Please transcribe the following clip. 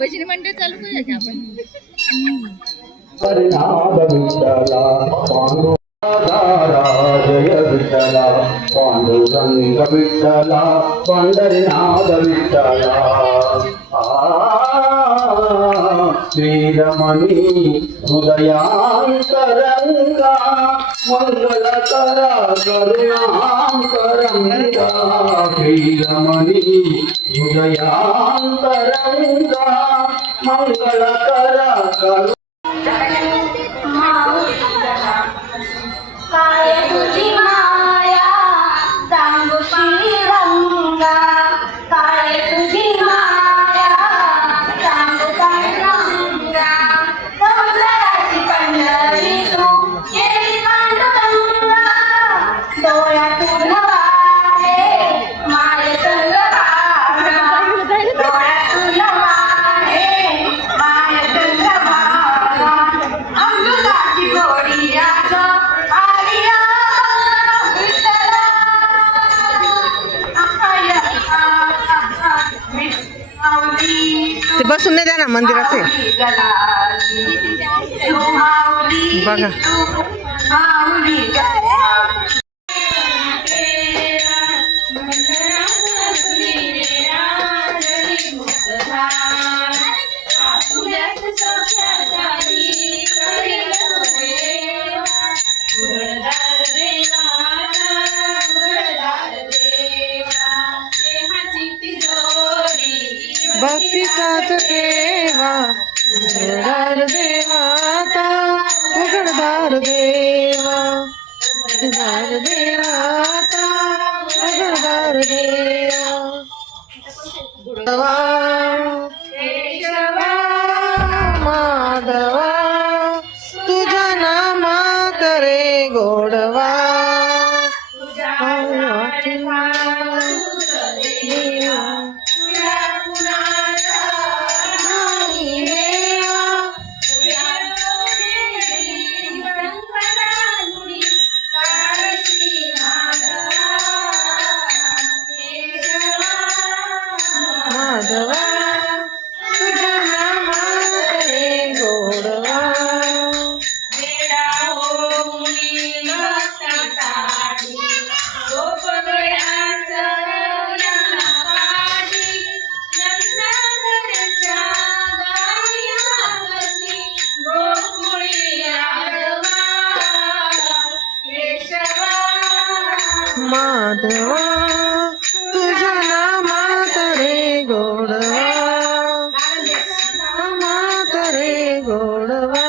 भजन मंडळ चालू करूया की आपण. जय विठ्ठला पांडुरंग विठ्ठला पंढरीनाथ विठ्ठला श्रीरमणी हृदयांतरंगा मंगलकरा करुणांतरंगा श्रीरमणी हृदयांतरंगा मंगलकरा करुणा काय तुझी माया सांगू श्रीरंगा काय तुझी माया सांगू पांडुरंगा समुद्राची पंढरी तू गेली पांडुरंगा डोळ्यातून वारे माये संग भावना डोळ्यातून वारे माये संग भावना अमृताची गोडी ते बसून नाही द्या ना मंदिराचे बघा. भक्तीचाच देवा उघडदार देवाता उघडदार देवा उघडदार देवाता उघडदार देवा केशवा माधवा तुझ्या नामात रे गोडवा माधवा तुझ्या नामात रे गोडवा माधवा तुझ्या नामात रे गोडवा नामात रे गोडवा